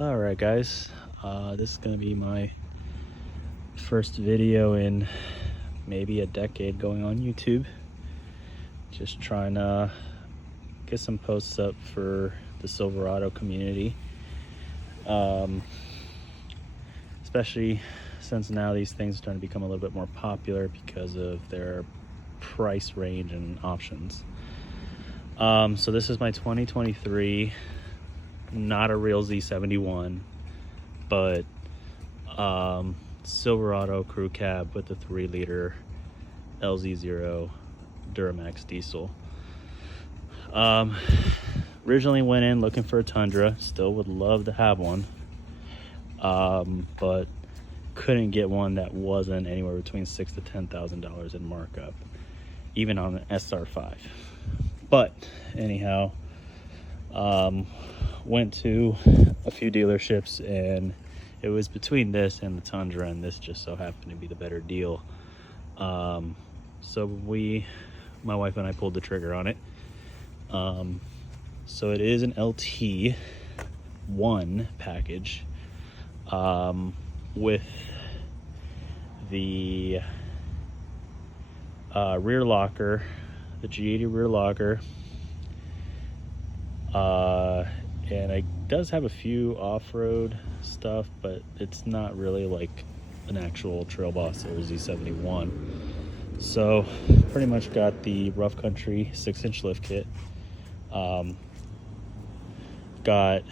All right, guys, this is gonna be my first video in maybe a decade going on YouTube. Just trying to get some posts up for the Silverado community, especially since now these things are starting to become a little bit more popular because of their price range and options. So this is my 2023, not a real Z71, but Silverado crew cab with the 3-liter LZ0 Duramax diesel. Originally went in looking for a Tundra, still would love to have one, but couldn't get one that wasn't anywhere between $6,000 to $10,000 in markup, even on an SR5. But anyhow, went to a few dealerships, and it was between this and the Tundra, and this just so happened to be the better deal. So my wife and I pulled the trigger on it. So it is an LT1 package, with the rear locker, the G80 rear locker, and it does have a few off-road stuff, but it's not really like an actual Trail Boss or Z71. So pretty much got the rough country 6-inch lift kit, got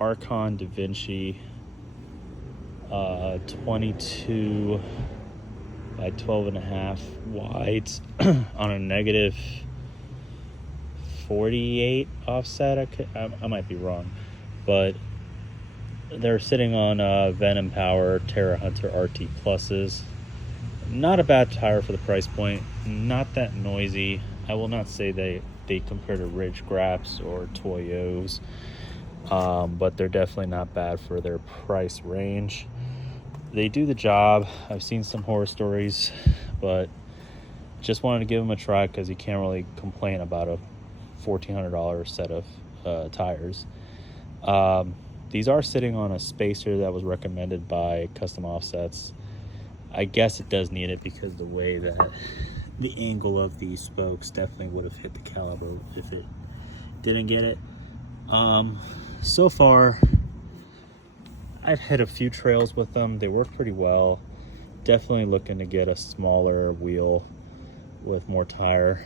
Archon Da Vinci 22 by 12.5 wides on a negative 48 offset. I might be wrong, but they're sitting on Venom Power Terra Hunter RT Pluses. Not a bad tire for the price point, not that noisy. I will not say they compare to Ridge Graps or Toyos, but they're definitely not bad for their price range. They do the job. I've seen some horror stories, but just wanted to give them a try because you can't really complain about a $1,400 set of tires. These are sitting on a spacer that was recommended by Custom Offsets. I guess it does need it because the way that the angle of these spokes definitely would have hit the caliber if it didn't get it. So far, I've hit a few trails with them. They work pretty well. Definitely looking to get a smaller wheel with more tire.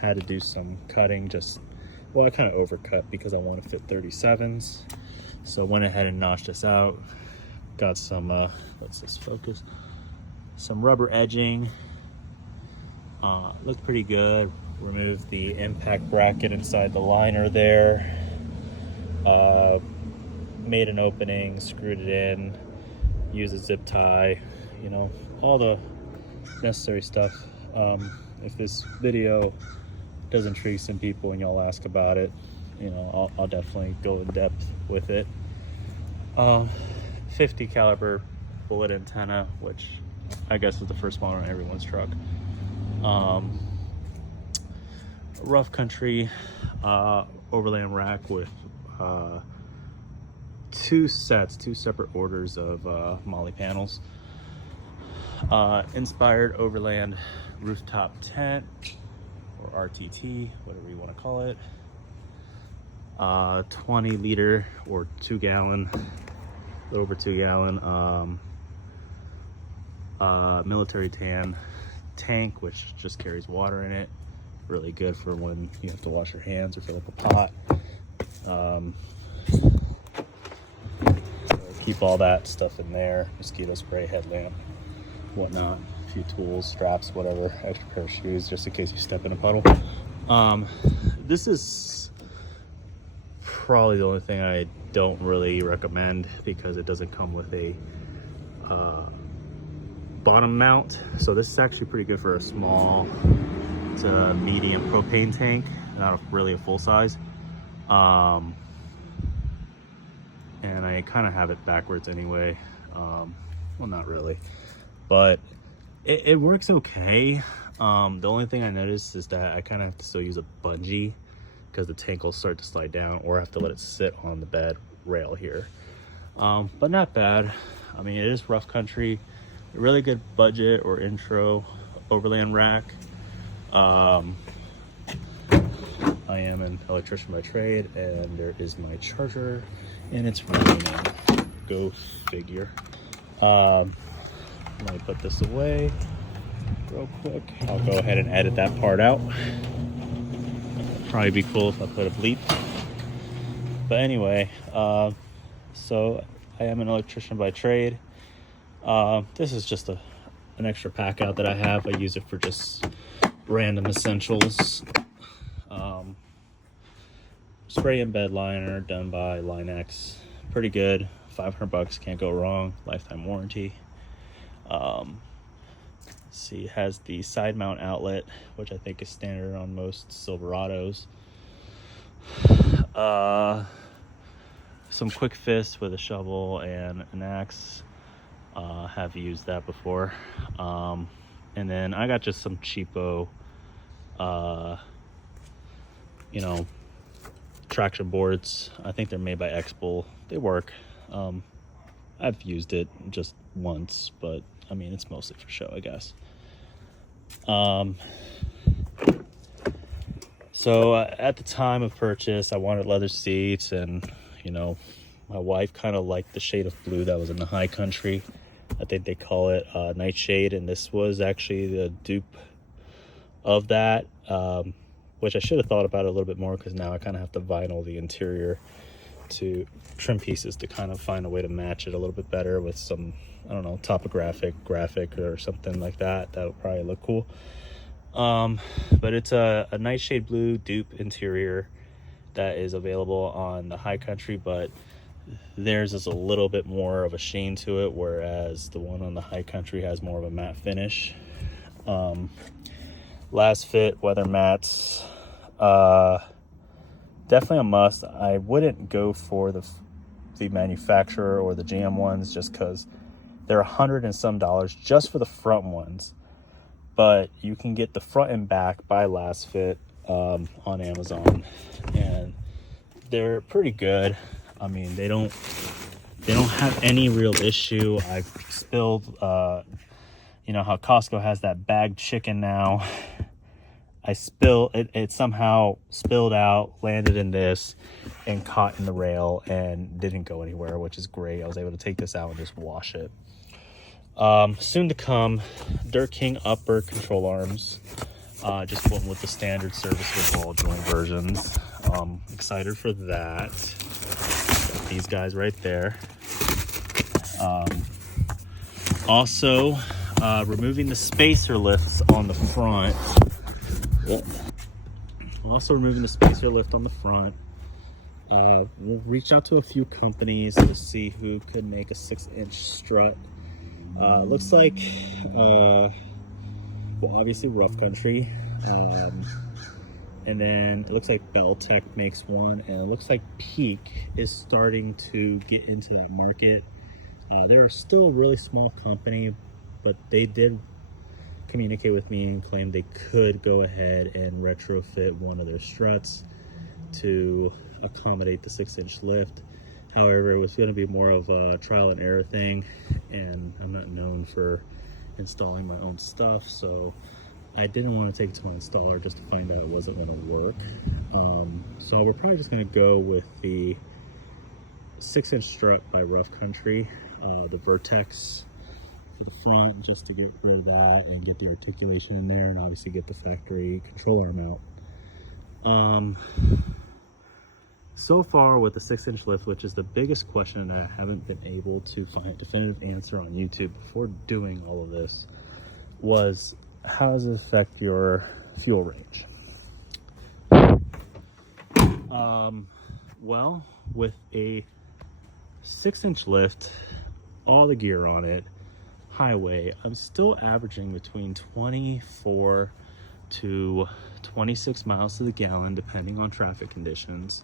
Had to do some cutting, I kind of overcut because I want to fit 37s. So went ahead and notched this out. Got some, let's just focus. Some rubber edging. Looked pretty good. Removed the impact bracket inside the liner there. Made an opening, screwed it in, used a zip tie, all the necessary stuff. If this video does intrigue some people and y'all ask about it, I'll definitely go in depth with it. 50 caliber bullet antenna, which I guess is the first one on everyone's truck. Rough country overland rack with two separate orders of Molly panels. Inspired overland rooftop tent, or RTT, whatever you want to call it. 20-liter or 2-gallon, a little over 2-gallon military tan tank, which just carries water in it. Really good for when you have to wash your hands or fill up a pot. Keep all that stuff in there. Mosquito spray, headlamp, whatnot. A few tools, straps, whatever. Extra pair of shoes just in case you step in a puddle. This is probably the only thing I don't really recommend because it doesn't come with a bottom mount. So this is actually pretty good for a small to medium propane tank, not really a full size. And I kind of have it backwards anyway. Well, not really, but it works okay. The only thing I noticed is that I kind of have to still use a bungee because the tank will start to slide down, or I have to let it sit on the bed rail here. But not bad. I mean, it is rough country, a really good budget or intro overland rack. I am an electrician by trade, and there is my charger, and it's raining. Go figure. Let me put this away real quick. I'll go ahead and edit that part out. Probably be cool if I put a bleep. But anyway, so I am an electrician by trade. This is just an extra pack out that I have. I use it for just random essentials. Spray and bed liner done by Line-X. Pretty good. $500, can't go wrong. Lifetime warranty. See, it has the side mount outlet, which I think is standard on most Silverados. Some quick fists with a shovel and an axe. Have used that before. And then I got just some cheapo, traction boards. I think they're made by X-Bull. They work. I've used it just once, but I mean, it's mostly for show, I guess. So at the time of purchase, I wanted leather seats, and my wife kind of liked the shade of blue that was in the high country. I think they call it nightshade, and this was actually the dupe of that, which I should have thought about it a little bit more, because now I kind of have to vinyl the interior to trim pieces to kind of find a way to match it a little bit better with some, I don't know, topographic graphic or something like that. That would probably look cool. But it's a nightshade blue dupe interior that is available on the high country, but theirs is a little bit more of a sheen to it, whereas the one on the high country has more of a matte finish. Last fit weather mats, definitely a must. I wouldn't go for the manufacturer or the GM ones, just because they're $100 and some just for the front ones. But you can get the front and back by Last Fit on Amazon, and they're pretty good. I mean, they don't have any real issue. I've spilled, how Costco has that bagged chicken now. It somehow spilled out, landed in this, and caught in the rail and didn't go anywhere, which is great. I was able to take this out and just wash it. Soon to come, Dirt King upper control arms. Just went with the standard serviceable ball joint versions. Excited for that. Got these guys right there. Also, removing the spacer lifts on the front. Also removing the spacer lift on the front. We'll reach out to a few companies to see who could make a 6-inch strut. Looks like, obviously Rough Country, and then it looks like Beltec makes one, and it looks like Peak is starting to get into that market. They're still a really small company, but they did communicate with me and claim they could go ahead and retrofit one of their struts to accommodate the 6-inch lift. However, it was going to be more of a trial and error thing, and I'm not known for installing my own stuff, so I didn't want to take it to an installer just to find out it wasn't going to work. So we're probably just going to go with the 6-inch strut by Rough Country, the Vertex to the front, just to get rid of that and get the articulation in there, and obviously get the factory control arm out. So far with the 6-inch lift, which is the biggest question that I haven't been able to find a definitive answer on YouTube before doing all of this, was how does it affect your fuel range? Well, with a 6-inch lift, all the gear on it, highway, I'm still averaging between 24 to 26 miles to the gallon, depending on traffic conditions.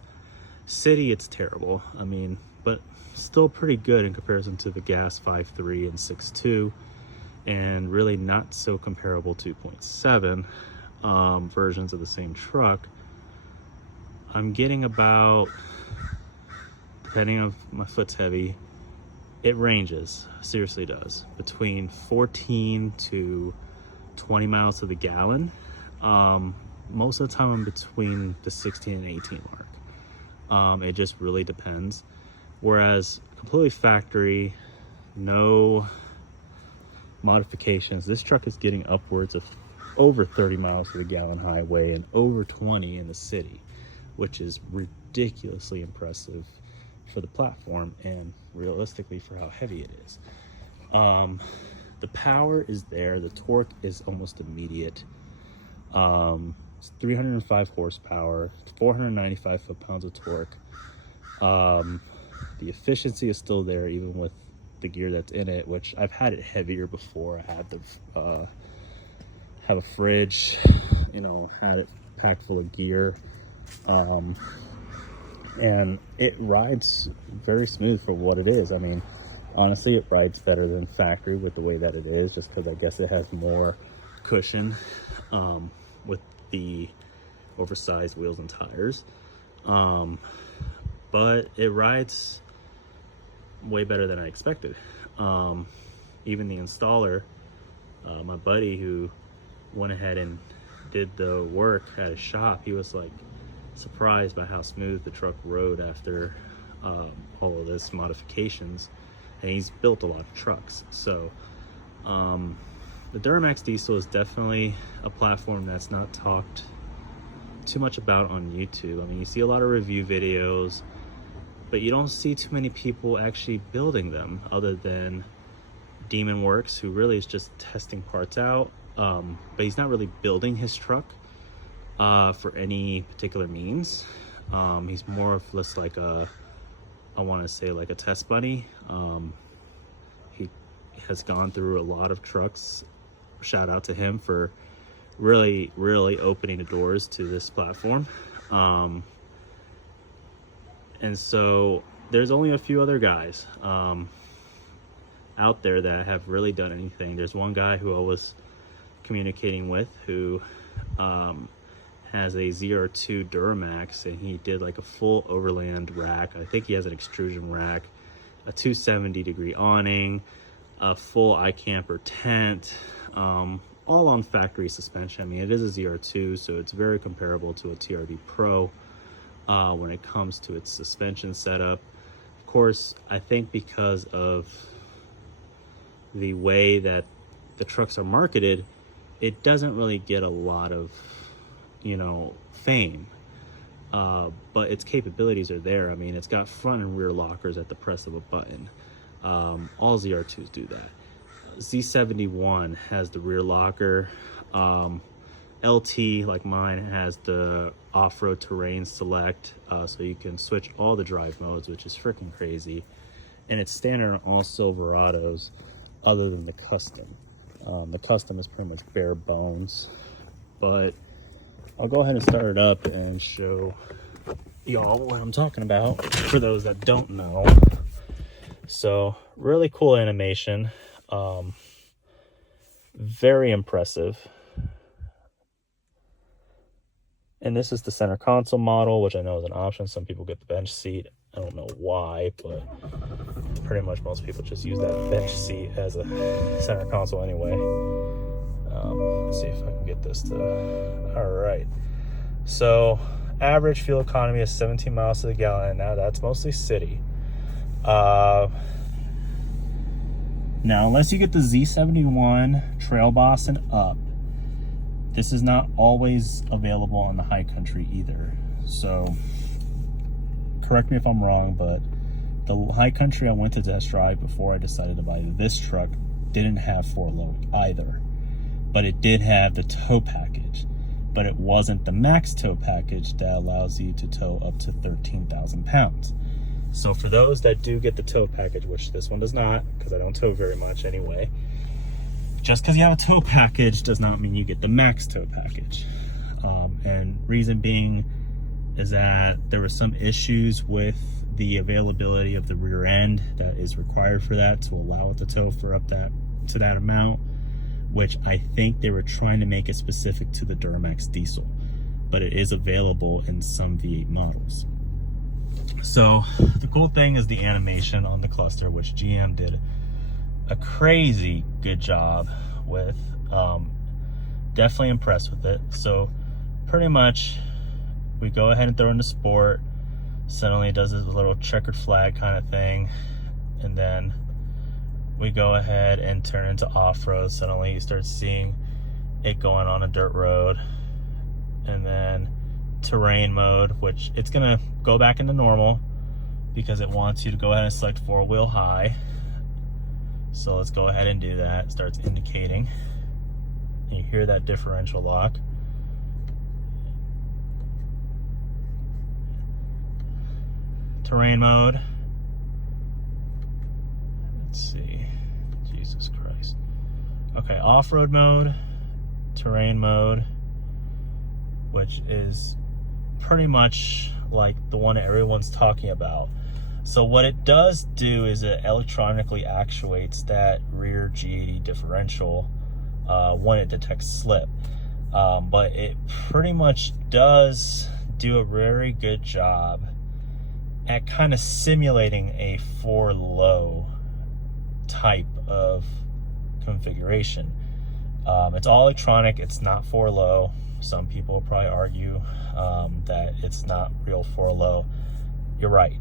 City, it's terrible. I mean, but still pretty good in comparison to the gas 5.3 and 6.2, and really not so comparable 2.7 versions of the same truck. I'm getting about depending on if my foot's heavy, it ranges, seriously does, between 14 to 20 miles to the gallon. Most of the time I'm between the 16 and 18 mark. It just really depends. Whereas completely factory, no modifications, this truck is getting upwards of over 30 miles to the gallon highway and over 20 in the city, which is ridiculously impressive for the platform and realistically for how heavy it is. The power is there, the torque is almost immediate. It's 305 horsepower, 495 foot-pounds of torque. The efficiency is still there even with the gear that's in it, which I've had it heavier before. I had to have a fridge, you know, had it packed full of gear, and it rides very smooth for what it is. I mean, honestly, it rides better than factory with the way that it is, just because I guess it has more cushion with the oversized wheels and tires, but it rides way better than I expected. Even the installer, my buddy who went ahead and did the work at his shop, he was like surprised by how smooth the truck rode after all of this modifications, and he's built a lot of trucks. So the Duramax diesel is definitely a platform that's not talked too much about on YouTube. I mean, you see a lot of review videos, but you don't see too many people actually building them other than Demon Works, who really is just testing parts out, but he's not really building his truck for any particular means. He's more of less like a, I want to say like a test bunny. He has gone through a lot of trucks. Shout out to him for really opening the doors to this platform. And so there's only a few other guys out there that have really done anything. There's one guy who I was communicating with who has a ZR2 Duramax, and he did like a full Overland rack. I think he has an extrusion rack, a 270-degree awning, a full iCamper tent, all on factory suspension. I mean, it is a ZR2, so it's very comparable to a TRD Pro when it comes to its suspension setup. Of course, I think because of the way that the trucks are marketed, it doesn't really get a lot of, you know, fame, but its capabilities are there. I mean, it's got front and rear lockers at the press of a button. All ZR2s do that. Z71 has the rear locker. LT, like mine, has the off-road terrain select, so you can switch all the drive modes, which is freaking crazy. And it's standard on all Silverados other than the custom. The custom is pretty much bare bones, but I'll go ahead and start it up and show y'all what I'm talking about for those that don't know. So really cool animation, very impressive. And this is the center console model, which I know is an option. Some people get the bench seat. I don't know why, but pretty much most people just use that bench seat as a center console anyway. Let's see if I can get this to, all right. So average fuel economy is 17 miles to the gallon, and now that's mostly city. Now, unless you get the Z71 Trail Boss and up, this is not always available on the high country either. So correct me if I'm wrong, but the high country I went to test drive before I decided to buy this truck didn't have 4-load either, but it did have the tow package, but it wasn't the max tow package that allows you to tow up to 13,000 pounds. So for those that do get the tow package, which this one does not, because I don't tow very much anyway, just because you have a tow package does not mean you get the max tow package. And reason being is that there were some issues with the availability of the rear end that is required for that to allow it to tow for up to that amount, which I think they were trying to make it specific to the Duramax diesel, but it is available in some V8 models. So the cool thing is the animation on the cluster, which GM did a crazy good job with. Definitely impressed with it. So pretty much we go ahead and throw into sport. Suddenly it does this little checkered flag kind of thing, and then we go ahead and turn into off-road. Suddenly you start seeing it going on a dirt road, and then terrain mode, which it's gonna go back into normal because it wants you to go ahead and select 4-wheel high. So let's go ahead and do that. It starts indicating. You hear that differential lock. Terrain mode. Let's see. Jesus Christ. Okay, off-road mode, terrain mode, which is pretty much like the one everyone's talking about. So what it does do is it electronically actuates that rear G80 differential when it detects slip. But it pretty much does do a very good job at kind of simulating a 4-low type of configuration. It's all electronic, it's not 4-low. Some people will probably argue that it's not real 4-low. You're right.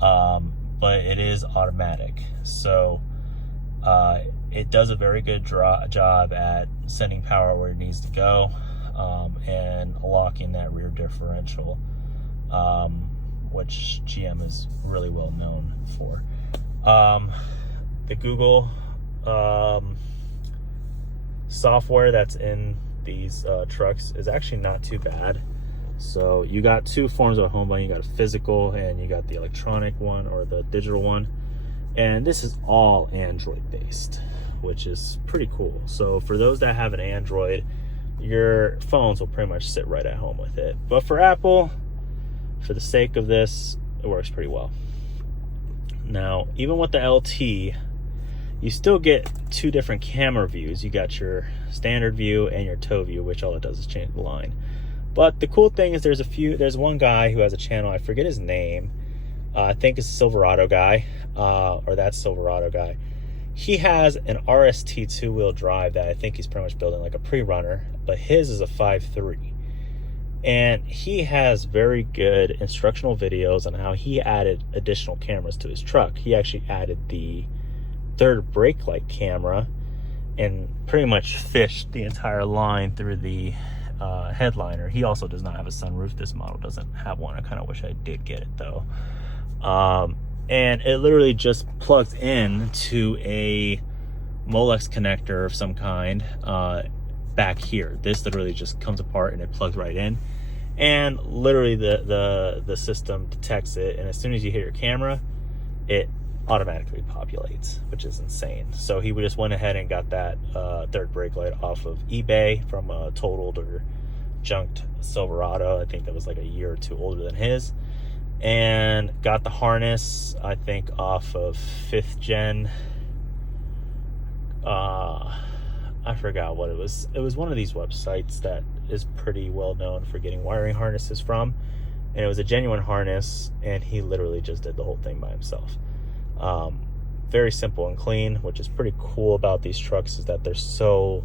But it is automatic. So it does a very good job at sending power where it needs to go, and locking that rear differential, which GM is really well known for. The Google software that's in these trucks is actually not too bad. So you got two forms of home button. You got a physical and you got the electronic one, or the digital one. And this is all Android based, which is pretty cool. So for those that have an Android, your phones will pretty much sit right at home with it. But for Apple, for the sake of this, it works pretty well. Now, even with the LT, you still get two different camera views. You got your standard view and your tow view, which all it does is change the line. But the cool thing is there's one guy who has a channel, I forget his name. I think it's Silverado guy, or that's Silverado guy. He has an RST 2-wheel drive that I think he's pretty much building like a pre-runner, but his is a 5.3. And he has very good instructional videos on how he added additional cameras to his truck. He actually added the third brake light camera and pretty much fished the entire line through the headliner. He also does not have a sunroof. This model doesn't have one. I kind of wish I did get it though. And it literally just plugs in to a Molex connector of some kind back here. This literally just comes apart and it plugs right in. And literally the system detects it, and as soon as you hit your camera, it automatically populates, which is insane. So he just went ahead and got that third brake light off of eBay from a totaled or junked Silverado. I think that was like a year or two older than his. And got the harness, I think, off of 5th gen. I forgot what it was. It was one of these websites that is pretty well known for getting wiring harnesses from. And it was a genuine harness, and he literally just did the whole thing by himself. Very simple and clean, which is pretty cool about these trucks, is that they're so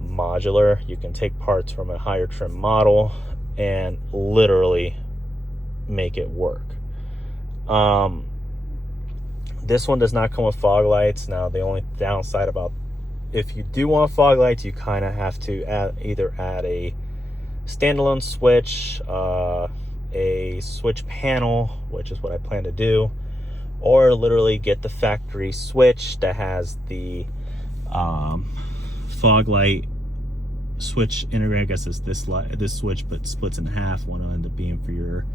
modular. You can take parts from a higher trim model and literally make it work. This one does not come with fog lights. Now, the only downside about, if you do want fog lights, you kind of have to either add a standalone switch, a switch panel, which is what I plan to do, or literally get the factory switch that has the fog light switch integrated. I guess it's this switch, but splits in half. One will end up being for your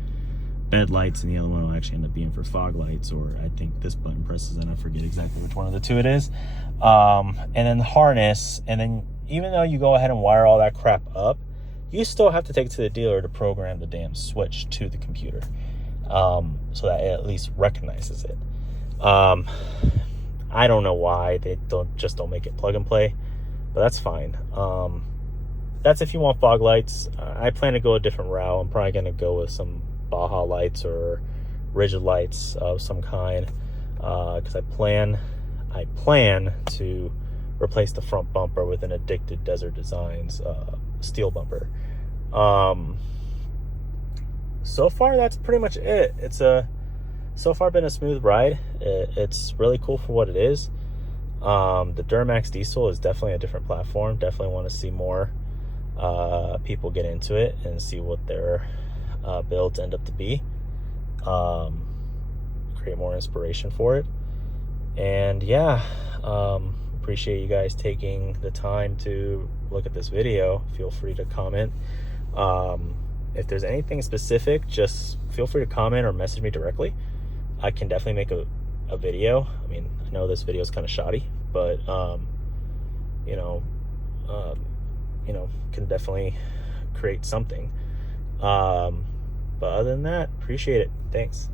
bed lights, and the other one will actually end up being for fog lights, or I think this button presses in. I forget exactly which one of the two it is. And then the harness, and then even though you go ahead and wire all that crap up, you still have to take it to the dealer to program the damn switch to the computer, so that it at least recognizes it. I don't know why they don't make it plug and play, but that's fine. That's if you want fog lights. I plan to go a different route. I'm probably going to go with some Baja lights or rigid lights of some kind, because I plan to replace the front bumper with an Addicted Desert Designs steel bumper. So far that's pretty much it. It's so far been a smooth ride. It's really cool for what it is. The Duramax diesel is definitely a different platform. Definitely want to see more people get into it and see what their builds end up to be. Create more inspiration for it. And yeah, appreciate you guys taking the time to look at this video. Feel free to comment. If there's anything specific, just feel free to comment or message me directly. I can definitely make a video. I mean, I know this video is kind of shoddy, but can definitely create something. But other than that, appreciate it. Thanks.